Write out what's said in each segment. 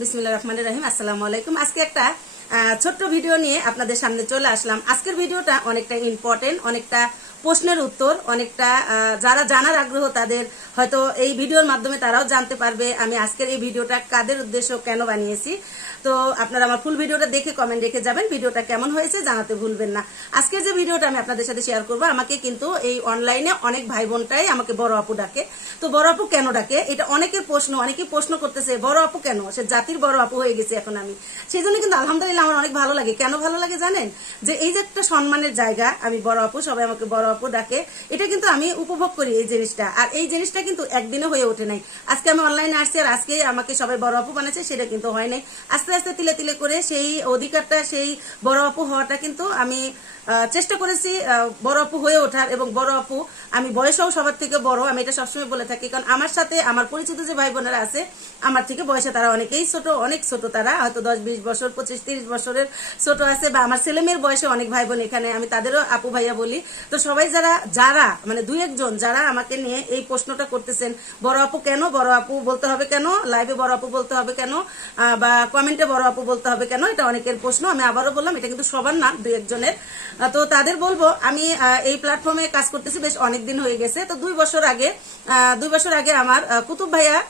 বিসমিল্লাহির রহমানির রহিম। আসসালামু আলাইকুম। আজকে একটা ছোট্ট ভিডিও নিয়ে আপনাদের সামনে চলে আসলাম। আজকের ভিডিওটা অনেকটা ইম্পর্টেন্ট, অনেকটা প্রশ্নের উত্তর, অনেকটা যারা জানার আগ্রহ তাদের হয়তো এই ভিডিওর মাধ্যমে তারাও জানতে পারবে আমি আজকের এই ভিডিওটা কাদের উদ্দেশ্য কেন বানিয়েছি। তো আপনারা আমার ফুল ভিডিওটা দেখে কমেন্ট রেখে যাবেন ভিডিওটা কেমন হয়েছে জানাতে ভুলবেন না। আজকের যে ভিডিওটা আমি আপনাদের সাথে শেয়ার করবো, আমাকে কিন্তু এই অনলাইনে অনেক ভাই বোনটাই আমাকে বড় আপু ডাকে। তো বড় আপু কেন ডাকে এটা অনেকের প্রশ্ন, অনেকেই প্রশ্ন করতেছে বড় আপু কেন, সে জাতির বড় আপু হয়ে গেছে এখন আমি। সেই জন্য কিন্তু আলহামদুলিল্লাহ আমার অনেক ভালো লাগে। কেন ভালো লাগে জানেন? যে এই যে একটা সম্মানের জায়গা, আমি বড় আপু, সবাই আমাকে বড় আপু ডাকে, এটা কিন্তু আমি উপভোগ করি এই জিনিসটা। আর এই জিনিসটা কিন্তু একদিনে হয়ে ওঠে নাই। আজকে আমি অনলাইনে আসছি আর আজকে আমাকে সবাই বড় আপু বানাচ্ছে, সেটা কিন্তু হয় নাই। আস্তে আস্তে তিলে তিলে করে সেই অধিকারটা, সেই বড় আপু হওয়াটা কিন্তু আমি চেষ্টা করেছি বড় আপু হয়ে ওঠার। এবং বড় আপু আমি বয়সেও সবার থেকে বড়, আমি এটা সবসময় বলে থাকি। কারণ আমার সাথে আমার পরিচিত যে ভাই বোনেরা আছে আমার থেকে বয়সে তারা অনেকেই ছোট, অনেক ছোট, তারা হয়তো 10-20 বছর, 25-30 বছরের ছোট আছে। বা আমার ছেলে মেয়ের বয়সে অনেক ভাই বোন এখানে, আমি তাদেরও আপু ভাইয়া বলি। তো সবাই যারা মানে দুই একজন যারা আমাকে নিয়ে এই প্রশ্নটা করতেছেন, বড় আপু কেন, বড় আপু বলতে হবে কেন, লাইভে বড় আপু বলতে হবে কেন, বা কমেন্টে বড় আপু বলতে হবে কেন, এটা অনেকের প্রশ্ন। আমি আবারও বললাম এটা কিন্তু সবার না, দুই একজনের। তো তাদের বলবো আমি এই প্ল্যাটফর্মে কাজ করতেছি বেশ অনেকদিন হয়ে গেছে। তো 2 বছর আগে আমার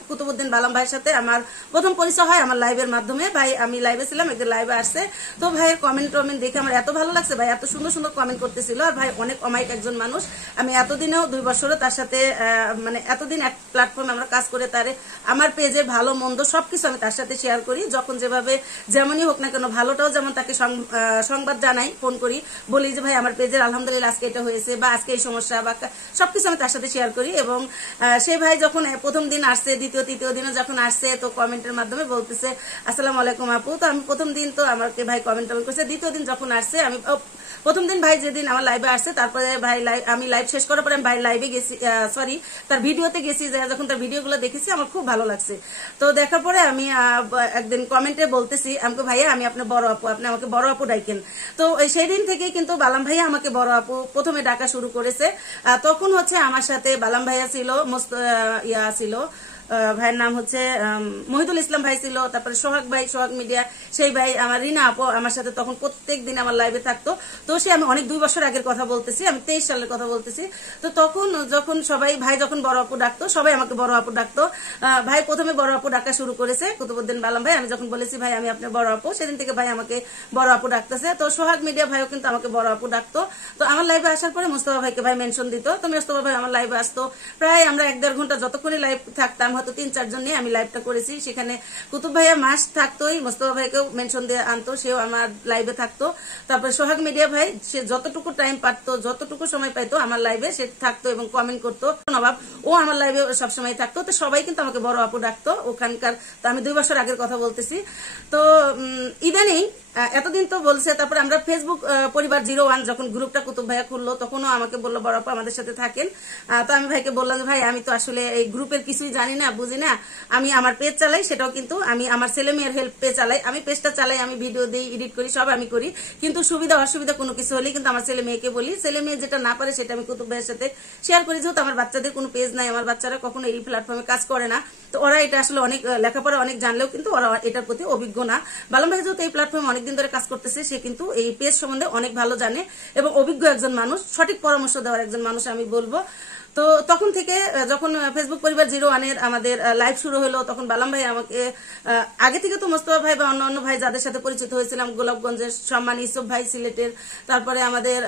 কুতুবউদ্দিন বালাম ভাইয়ের সাথে আমার প্রথম পরিচয় হয় আমার লাইভের মাধ্যমে। ভাই আমি লাইভে ছিলাম, একদিন লাইভে আসছে। তো ভাইয়ের কমেন্ট দেখে আমার এত ভালো লাগছে, ভাই এত সুন্দর সুন্দর কমেন্ট করতেছিল। আর ভাই অনেক অমায়িক একজন মানুষ। আমি এতদিনেও 2 বছরও তার সাথে মানে এতদিন এক প্ল্যাটফর্মে আমরা কাজ করে তারে আমার পেজের ভালো মন্দ সবকিছু আমি তার সাথে শেয়ার করি। যখন যেভাবে যেমনই হোক না কেন, ভালোটাও যেমন তাকে সংবাদ জানাই, ফোন করি, বলি যে ভাই আমার পেজের আলহামদুলিল্লাহ আজকে এটা হয়েছে বা আজকে এই সমস্যা, বা সবকিছু আমি তার সাথে শেয়ার করি। এবং সেই ভাই যখন প্রথম দিন আসছে, দ্বিতীয় তৃতীয় দিনও যখন আসছে, তো কমেন্টের মাধ্যমে বলতেছে আসসালামু আলাইকুম আপু। তো আমি প্রথম দিন তো আমাকে ভাই কমেন্ট করছে। দ্বিতীয় দিন যখন আসছে, আমি প্রথম দিন ভাই যেদিন আমার লাইভে আসছে, তারপরে ভাই আমি লাইভ শেষ করার পরে আমি ভাই লাইভে গেছি, সরি তার ভিডিওতে গেছি। যখন তার ভিডিওগুলো দেখেছি আমার খুব ভালো লাগছে। তো দেখার পরে আমি একদিন কমেন্টে বলতেছি আমাকে, ভাইয়া আমি আপনার বড় আপু, আপনি আমাকে বড় আপু ডাকেন। তো সেই দিন থেকেই কিন্তু বালাম ভাইয়া আমাকে বড় আপু প্রথমে ডাকা শুরু করেছে। তখন হচ্ছে আমার সাথে বালাম ভাইয়া ছিল, ছিল ভাইয়ের নাম হচ্ছে মহিদুল ইসলাম ভাই ছিল, তারপরে সোহাগ ভাই, সোহাগ মিডিয়া, সেই ভাই, আমার রিনা আপু আমার সাথে তখন প্রত্যেক দিন আমার লাইভে থাকতো। তো সে আমি অনেক 2 বছর আগের কথা বলতেছি, আমি 23 সালের কথা বলতেছি। তো তখন যখন সবাই ভাই যখন বড় আপু ডাকতো, সবাই আমাকে বড় আপু ডাকতো। ভাই প্রথমে বড় আপু ডাকা শুরু করেছে, কুতুবউদ্দিন বালাম ভাই। আমি যখন বলেছি ভাই আমি আপনার বড় আপু, সেদিন থেকে ভাই আমাকে বড় আপু ডাকতেছে। তো সোহাগ মিডিয়া ভাইও কিন্তু আমাকে বড় আপু ডাকতো। তো আমার লাইভে আসার পরে মোস্তফা ভাইকে ভাই মেনশন দিত। তো মোস্তফা ভাই আমার লাইভে আসতো, প্রায় আমরা 1-1.5 ঘন্টা যতক্ষণই লাইভ থাকতাম, হয়তো 3-4 জন নিয়ে আমি লাইভটা করেছি। সেখানে কুতুব ভাইয়া মাস থাকতোই, মোস্তফা ভাইকেও মেনশন দিয়ে আনতো, সেও আমার লাইভে থাকতো। তারপরে সোহাগ মিডিয়া ভাই, সে যতটুকু টাইম পারতো, যতটুকু সময় পাইতো আমার লাইভে সে থাকতো এবং কমেন্ট করতো। নবাব ও আমার লাইভে সবসময় থাকতো। তো সবাই কিন্তু আমাকে বড় আপু ডাকতো ওখানকার। তো আমি 2 বছর আগের কথা বলতেছি। তো ইদানিং এতদিন তো বলছে, তারপরে আমরা ফেসবুক পরিবার 01 যখন গ্রুপটা কুতুব ভাইয়া খুললো, তখনও আমাকে বললো বড় আপু আমাদের সাথে থাকেন। তো আমি ভাইকে বললাম যে ভাই আমি তো আসলে এই গ্রুপের কিছুই জানি না, বুঝি না, আমি আমার পেজ চালাই, সেটাও কিন্তু আমি আমার ছেলে মেয়ের হেল্প পেজ চালাই, আমি পেজটা চালাই, আমি ভিডিও দিই, এডিট করি, সব আমি করি। কিন্তু সুবিধা অসুবিধা কোনো কিছু হলেই কিন্তু আমার ছেলে মেয়েকে বলি, ছেলে মেয়ে যেটা না পারে সেটা আমি কুতুব ভাইয়ের সাথে শেয়ার করি। যেহেতু আমার বাচ্চাদের কোনো পেজ নাই, আমার বাচ্চারা কখনো এই প্ল্যাটফর্মে কাজ করে না, তো ওরা এটা আসলে অনেক লেখাপড়া অনেক জানলেও কিন্তু ওরা এটার প্রতি অভিজ্ঞ না। বালাম ভাই যেহেতু এই প্ল্যাটফর্মে অনেকদিন ধরে কাজ করতেছে, সে কিন্তু এই পেজ সম্বন্ধে অনেক ভালো জানে এবং অভিজ্ঞ একজন মানুষ, সঠিক পরামর্শ দেওয়ার একজন মানুষ আমি বলবো। তো তখন থেকে যখন ফেসবুক পরিবার 01 আমাদের লাইভ শুরু হলো, তখন বালাম ভাই আমাকে আগে থেকে তো মোস্তফা ভাই বা অন্য ভাই যাদের সাথে পরিচিত হয়েছিলাম, গোলাপগঞ্জের সম্মান ইসুফ ভাই সিলেটের, তারপরে আমাদের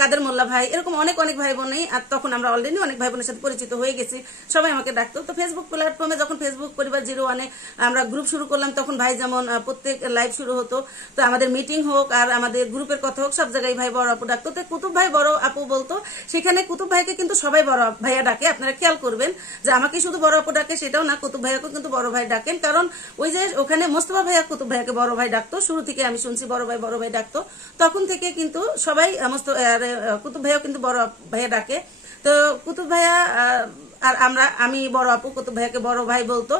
কাদের মোল্লা ভাই, এরকম অনেক ভাই বোনই, আর তখন আমরা অলরেডি অনেক ভাই বোনের সাথে পরিচিত হয়ে গেছি, সবাই আমাকে ডাকতো। তো ফেসবুক প্ল্যাটফর্মে যখন ফেসবুক পরিবার 01 আমরা গ্রুপ শুরু করলাম, তখন ভাই যেমন প্রত্যেক লাইভ শুরু হতো, তো আমাদের মিটিং হোক আর আমাদের গ্রুপের কথা হোক, সব জায়গায় ভাই বড় আপু ডাকতো। তো কুতুব ভাই বড় আপু বলতো, সেখানে কুতুব ভাইকে কিন্তু সবাই বড় ভাইয়া ডাকে। আপনারা খেয়াল করবেন যে আমাকে শুধু বড় আপু ডাকে সেটাও না, কুতুব ভাইয়াকেও কিন্তু বড় ভাই ডাকেন। কারণ ওই যে ওখানে মোস্তফা ভাইয়া কুতুব ভাইয়াকে বড় ভাই ডাকতো, শুরু থেকে আমি শুনছি বড় ভাই ডাকতো, তখন থেকে কিন্তু সবাই কুতুব ভাইয়াও কিন্তু বড় ভাইয়া ডাকে। তো কুতুব ভাইয়া আর আমি বড় আপু, কুতুব ভাইয়াকে বড় ভাই বলতো।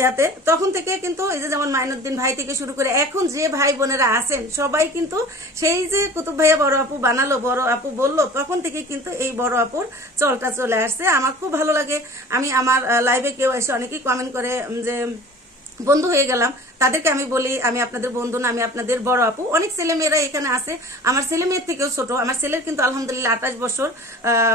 ইয়াতে তখন থেকে কিন্তু এই যে যেমন মাইনুদ্দিন ভাই থেকে শুরু করে এখন যে ভাই বোনেরা আছেন সবাই কিন্তু সেই যে কুতুব ভাইয়া বড় আপু বানালো, বড় আপু বললো, তখন থেকে কিন্তু এই বড় আপুর চলটা চলে আসছে। আমার খুব ভালো লাগে। আমি আমার লাইভে কেউ এসে অনেকেই কমেন্ট করে যে বন্ধু হয়ে গেলাম, তাদেরকে আমি বলি আমি আপনাদের বন্ধু না, আমি আপনাদের বড় আপু। অনেক ছেলে মেয়েরা এখানে আছে, আমার ছেলে মেয়ের থেকেও ছোট। আমার ছেলের কিন্তু আলহামদুলিল্লাহ 28 বছর,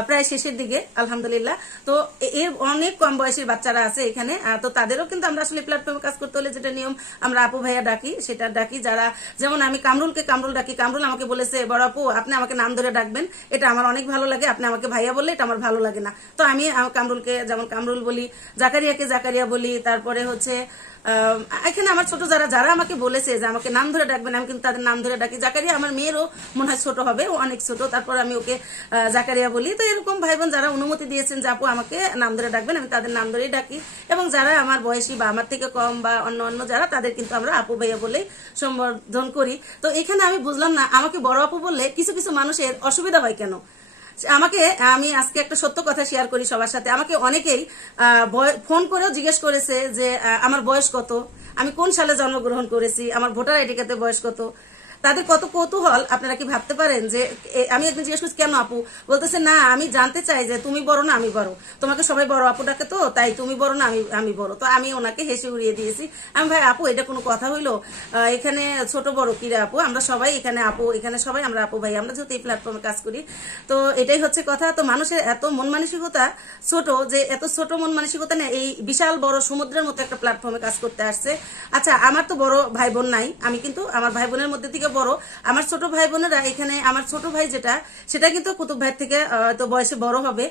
প্রায় শেষের দিকে আলহামদুলিল্লাহ। তো এর অনেক কম বয়সের বাচ্চারা আছে এখানে। তো তাদেরও কিন্তু আমরা আসলে প্ল্যাটফর্মে কাজ করতে হলে যেটা নিয়ম, আমরা আপু ভাইয়া ডাকি, সেটা ডাকি। যারা যেমন আমি কামরুলকে কামরুল ডাকি, কামরুল আমাকে বলেছে বড় আপু আপনি আমাকে নাম ধরে ডাকবেন, এটা আমার অনেক ভালো লাগে, আপনি আমাকে ভাইয়া বললে এটা আমার ভালো লাগে না। তো আমি কামরুলকে যেমন কামরুল বলি, জাকারিয়াকে জাকারিয়া বলি। তারপরে হচ্ছে এখানে আমার ছোট যারা যারা আমাকে বলেছে যে আমাকে নাম ধরে ডাকবেন, আমি কিন্তু তাদের নাম ধরে ডাকি। জাকারিয়া আমার মেয়েরও মনে হয় ছোট হবে, ও অনেক ছোট, তারপর আমি ওকে জাকারিয়া বলি। তো এরকম ভাই বোন যারা অনুমতি দিয়েছেন যে আপু আমাকে নাম ধরে ডাকবেন, আমি তাদের নাম ধরেই ডাকি। এবং যারা আমার বয়সী বা আমার থেকে কম বা অন্য অন্য যারা, তাদের কিন্তু আমরা আপু ভাইয়া বলেই সম্বোধন করি। তো এখানে আমি বুঝলাম না আমাকে বড় আপু বললে কিছু কিছু মানুষের অসুবিধা হয় কেন। আমি আজকে একটা সত্য কথা শেয়ার করি সবার সাথে। আমাকে অনেকেই ফোন করেও জিজ্ঞেস করেছে যে আমার বয়স কত, আমি কোন সালে জন্মগ্রহণ করেছি, আমার ভোটার আইডি কার্ডে বয়স কত। তাদের কত কৌতূহল আপনারা কি ভাবতে পারেন। যে আমি একদিন জিজ্ঞেস করছি কেন আপু, বলতেছে না আমি জানতে চাই যে তুমি বড় না আমি বড়, তোমাকে সবাই বড় আপু ডাকে, তো তাই তুমি বড় না আমি বড়। তো আমি ওনাকে হেসে উড়িয়ে দিয়েছি। আমি ভাই আপু এটা কোনো কথা হইলো, এখানে ছোট বড় কি রে আপু, আমরা সবাই এখানে আপু, এখানে সবাই আমরা আপু ভাই, আমরা যেহেতু এই প্ল্যাটফর্মে কাজ করি। তো এটাই হচ্ছে কথা। তো মানুষের এত মন মানসিকতা ছোট, যে এত ছোট মন মানসিকতা না এই বিশাল বড় সমুদ্রের মতো একটা প্ল্যাটফর্মে কাজ করতে আসছে। আচ্ছা আমার তো বড় ভাই বোন নাই, আমি কিন্তু আমার ভাই বোনের মধ্যে থেকে বড়। আমার ছোট ভাই বোনেরা এখানে, আমার ছোট ভাই যেটা সেটা কিন্তু কুতুব ভাই থেকে তো বয়সে বড় হবে,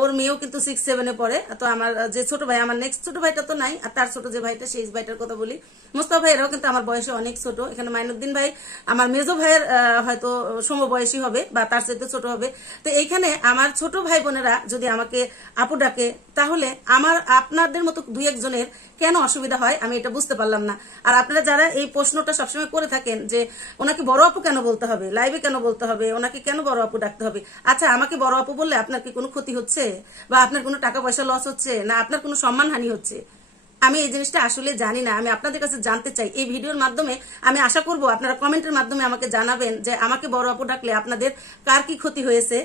ওর মেয়েও কিন্তু 6-7-এ পড়ে। তো আমার যে ছোট ভাই, আমার নেক্সট ছোট ভাইটা তো নাই, আর তার ছোট যে ভাইটা সেই ভাইটার কথা বলি, মোস্তফা ভাইয়েরাও কিন্তু আমার বয়সে অনেক ছোট। এখানে মাইনুদ্দিন ভাই আমার মেজো ভাইয়ের হয়তো সমবয়সী হবে বা তার চাইতে ছোট হবে। তো এইখানে আমার ছোট ভাই বোনেরা যদি আমাকে আপু ডাকে, তাহলে আমার আপনাদের মতো দুই একজনের কেন অসুবিধা হয় আমি এটা বুঝতে পারলাম না। আর আপনারা যারা এই প্রশ্নটা সবসময় করে থাকেন যে ওনাকে বড় আপু কেন বলতে হবে, লাইভে কেন বলতে হবে, ওনাকে কেন বড় আপু ডাকতে হবে। আচ্ছা আমাকে বড় আপু বললে আপনার কি কোনো ক্ষতি হচ্ছে, বা আপনার কোনো টাকা পয়সা লস হচ্ছে, না আপনার কোনো সম্মানহানি হচ্ছে? আমি এই জিনিসটা আসলে জানি না, আমি আপনাদের কাছে জানতে চাই। এই ভিডিওর মাধ্যমে আমি আশা করব আপনারা কমেন্টের মাধ্যমে আমাকে জানাবেন যে আমাকে বড় আপু ডাকলে আপনাদের কার কি ক্ষতি হয়েছে,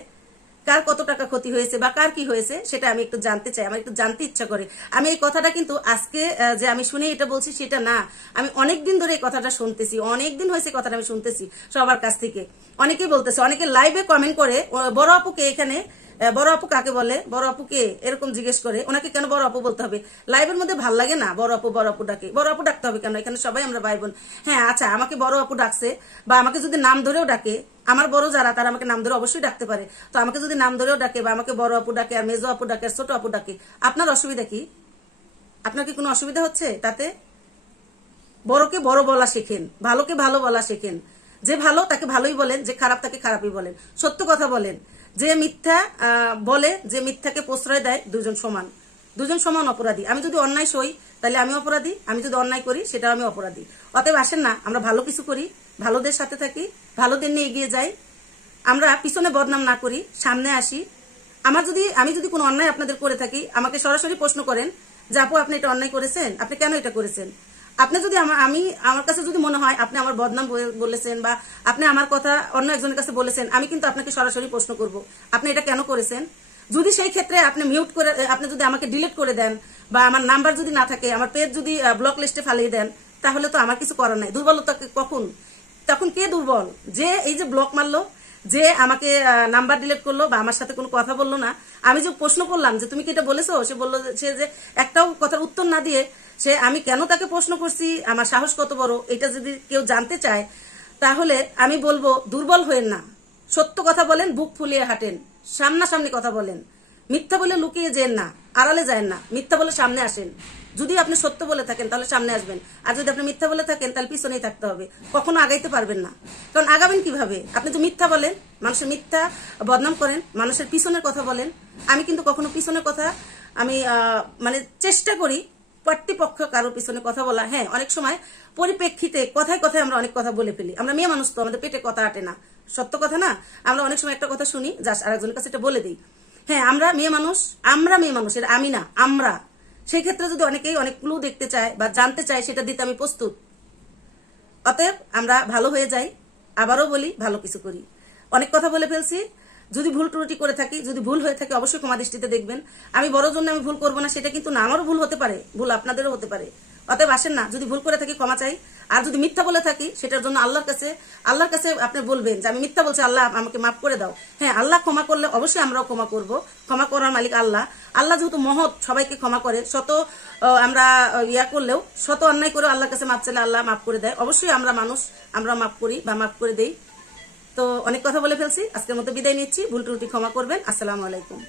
কার কত টাকা ক্ষতি হয়েছে, বা কার কি হয়েছে, সেটা আমি একটু জানতে চাই, আমার একটু জানতে ইচ্ছা করে। আমি এই কথাটা কিন্তু আজকে যে আমি শুনে এটা বলছি সেটা না, আমি অনেকদিন ধরে এই কথাটা শুনতেছি, অনেকদিন হয়েছে কথাটা আমি শুনতেছি সবার কাছ থেকে। অনেকেই বলতেছে, অনেকে লাইভে কমেন্ট করে বড় আপুকে এখানে, বড় আপু কাকে বলে, বড় আপুকে এরকম জিজ্ঞেস করে, ওনাকে কেন বড় আপু বলতে হবে? লাইভের মধ্যে ভাল লাগে না বড় আপু ডাকে? বড় আপু ডাকতে হবে কেন? এখানে সবাই আমরা ভাই বোন। হ্যাঁ আচ্ছা আমাকে বড় আপু ডাকছে, বা আমাকে যদি নাম ধরেও ডাকে, আমার বড় যারা তারা আমাকে নাম ধরে অবশ্যই ডাকতে পারে। তো আমাকে যদি নাম ধরেও ডাকে, বা আমাকে বড় আপু ডাকে, আর মেজো আপু ডাকে, আর ছোট আপু ডাকে, আপনার অসুবিধা কি? আপনার কি কোনো অসুবিধা হচ্ছে তাতে? বড়কে বড় বলা শেখেন, ভালোকে ভালো বলা শেখেন। যে ভালো তাকে ভালোই বলেন, যে খারাপ তাকে খারাপই বলেন, সত্য কথা বলেন। যে মিথ্যা বলে, যে মিথ্যাকে প্রশ্রয় দেয়, দুজন সমান, দুজন সমান অপরাধী। আমি যদি অন্যায় সই তাহলে আমি অপরাধী, আমি যদি অন্যায় করি সেটাও আমি অপরাধী। অতএব আসেন না আমরা ভালো কিছু করি, ভালোদের সাথে থাকি, ভালোদের নিয়ে এগিয়ে যাই, আমরা পিছনে বদনাম না করি, সামনে আসি। আমি যদি কোনো অন্যায় আপনাদের করে থাকি, আমাকে সরাসরি প্রশ্ন করেন যে আপু আপনি এটা অন্যায় করেছেন, আপনি কেন এটা করেছেন। আপনি যদি আমার কাছে যদি মনে হয় আপনি আমার বদনাম বলেছেন, বা আপনি আমার কথা অন্য একজনের কাছে বলেছেন, আমি কিন্তু আপনাকে সরাসরি প্রশ্ন করব আপনি এটা কেন করেছেন। যদি সেই ক্ষেত্রে আপনি মিউট করে, আপনি যদি আমাকে ডিলিট করে দেন, বা আমার নাম্বার যদি না থাকে, আমার পেজ যদি ব্লক লিস্টে ফালিয়ে দেন, তাহলে তো আমার কিছু করার নাই। দুর্বলতা তখন কে দুর্বল? যে এই যে ব্লক মারলো, যে আমাকে নাম্বার ডিলিট করলো, বা আমার সাথে কোনো কথা বললো না। আমি যে প্রশ্ন করলাম যে তুমি কি এটা বলেছো, সে বললো সে যে একটাও কথার উত্তর না দিয়ে সে, আমি কেন তাকে প্রশ্ন করছি, আমার সাহস কত বড়, এটা যদি কেউ জানতে চায়, তাহলে আমি বলবো দুর্বল হয়েন না, সত্য কথা বলেন, বুক ফুলিয়ে হাঁটেন, সামনাসামনি কথা বলেন। মিথ্যা বলে লুকিয়ে যেন না, আড়ালে যায় না, মিথ্যা বলে সামনে আসেন। যদি আপনি সত্য বলে থাকেন তাহলে সামনে আসবেন, আর যদি আপনি মিথ্যা বলে থাকেন তাহলে পিছনেই থাকতে হবে, কখনো আগাইতে পারবেন না। কারণ আগাবেন কিভাবে? আপনি তো মিথ্যা বলেন, মানুষের মিথ্যা বদনাম করেন, মানুষের পিছনের কথা বলেন। আমি কিন্তু কখনো পিছনের কথা আমি মানে চেষ্টা করি কর্তৃপক্ষ কারোর পিছনে কথা বলা। হ্যাঁ অনেক সময় পরিপ্রেক্ষিতে কথায় কথায় আমরা অনেক কথা বলে ফেলি, আমরা মেয়ে মানুষ তো, আমাদের পেটে কথা আটে না, সত্য কথা না। আমরা অনেক সময় একটা কথা শুনি, জাস্ট আরেকজনের কাছে এটা বলে দিই। হ্যাঁ আমরা মেয়ে মানুষ, এটা আমি না, আমরা। সেই ক্ষেত্রে যদি অনেকেই অনেক ক্লু দেখতে চায় বা জানতে চায়, সেটা দিতে আমি প্রস্তুত। অতএব আমরা ভালো হয়ে যাই, আবারও বলি ভালো কিছু করি। অনেক কথা বলে ফেলছি, যদি ভুল ত্রুটি করে থাকি, যদি ভুল হয়ে থাকে অবশ্যই ক্ষমা দৃষ্টিতে দেখবেন। আমি বড় জন্য আমি ভুল করবো না সেটা কিন্তু না, আমারও ভুল হতে পারে, ভুল আপনাদেরও হতে পারে, অতএব আসেন না, যদি ভুল করে থাকি ক্ষমা চাই, আর যদি মিথ্যা বলে থাকি সেটার জন্য আল্লাহর কাছে আপনি বলবেন যে আমি মিথ্যা বলছি, আল্লাহ আমাকে মাফ করে দাও। হ্যাঁ, আল্লাহ ক্ষমা করলে অবশ্যই আমরাও ক্ষমা করব, ক্ষমা করার মালিক আল্লাহ। আল্লাহ যেহেতু মহৎ, সবাইকে ক্ষমা করে, শত আমরা করলেও, শত অন্যায় করেও আল্লাহর কাছে মাফ চাইলে আল্লাহ মাফ করে দেয়। অবশ্যই আমরা মানুষ, আমরা মাফ করি বা মাফ করে দেই। তো অনেক কথা বলে ফেলছি, আজকের মতো বিদায় নিচ্ছি, ভুল ত্রুটি ক্ষমা করবেন। আসসালামু আলাইকুম।